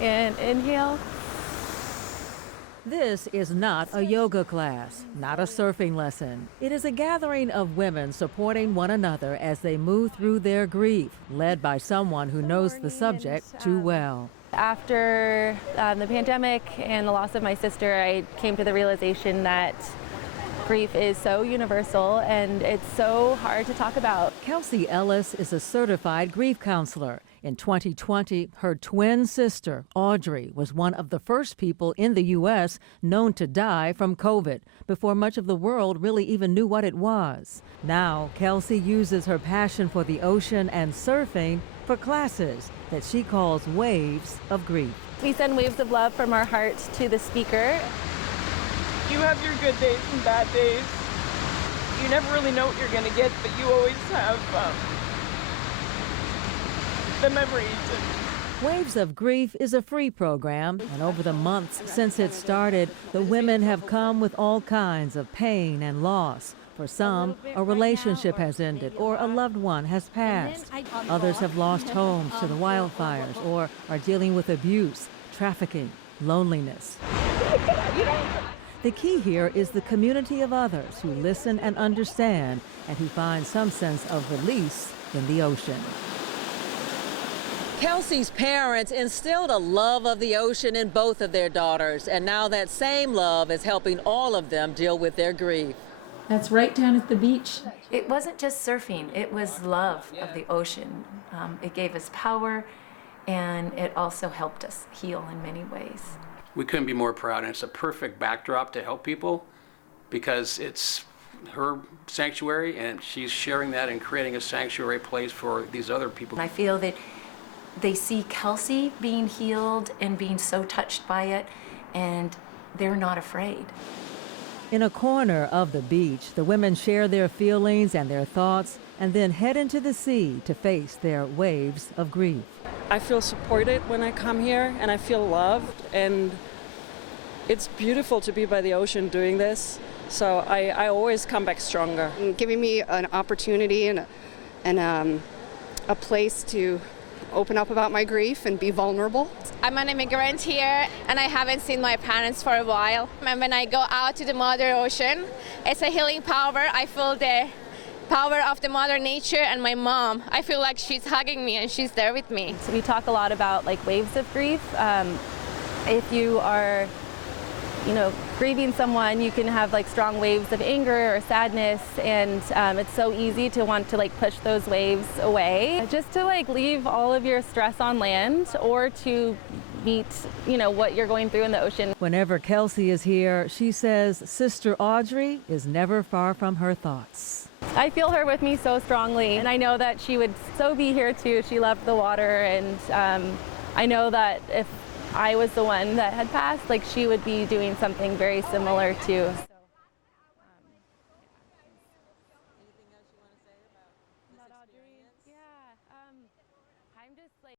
and inhale. This is not a yoga class, not a surfing lesson. It is a gathering of women supporting one another as they move through their grief, led by someone who knows the subject too well. After the pandemic and the loss of my sister, I came to the realization that grief is so universal and it's so hard to talk about. Kelsey Ellis is a certified grief counselor. In 2020, her twin sister, Audrey, was one of the first people in the U.S. known to die from COVID before much of the world really even knew what it was. Now, Kelsey uses her passion for the ocean and surfing for classes that she calls Waves of Grief. We send waves of love from our heart to the speaker. You have your good days and bad days. You never really know what you're going to get, but you always have the memories. Waves of Grief is a free program, and over the months since it started, the women have come with all kinds of pain and loss. For some, a relationship has ended or a loved one has passed. Others have lost homes to the wildfires or are dealing with abuse, trafficking, loneliness. The key here is the community of others who listen and understand and who find some sense of release in the ocean. Kelsey's parents instilled a love of the ocean in both of their daughters, and now that same love is helping all of them deal with their grief. That's right down at the beach. It wasn't just surfing, it was love of the ocean. It gave us power, and it also helped us heal in many ways. We couldn't be more proud, and it's a perfect backdrop to help people because it's her sanctuary, and she's sharing that and creating a sanctuary place for these other people. And I feel that they see Kelsey being healed and being so touched by it, and they're not afraid. In a corner of the beach, the women share their feelings and their thoughts and then head into the sea to face their waves of grief. I feel supported when I come here, and I feel loved, and it's beautiful to be by the ocean doing this. So I always come back stronger. Giving me an opportunity and a place to open up about my grief and be vulnerable. I'm an immigrant here, and I haven't seen my parents for a while. And when I go out to the Mother Ocean, it's a healing power. I feel the power of the Mother Nature, and my mom, I feel like she's hugging me and she's there with me. So we talk a lot about like waves of grief. If you are grieving someone, you can have like strong waves of anger or sadness, and it's so easy to want to like push those waves away. Just to like leave all of your stress on land or to meet, what you're going through in the ocean. Whenever Kelsey is here, she says Sister Audrey is never far from her thoughts. I feel her with me so strongly, and I know that she would so be here too. She loved the water, and I know that if I was the one that had passed, like she would be doing something very similar too.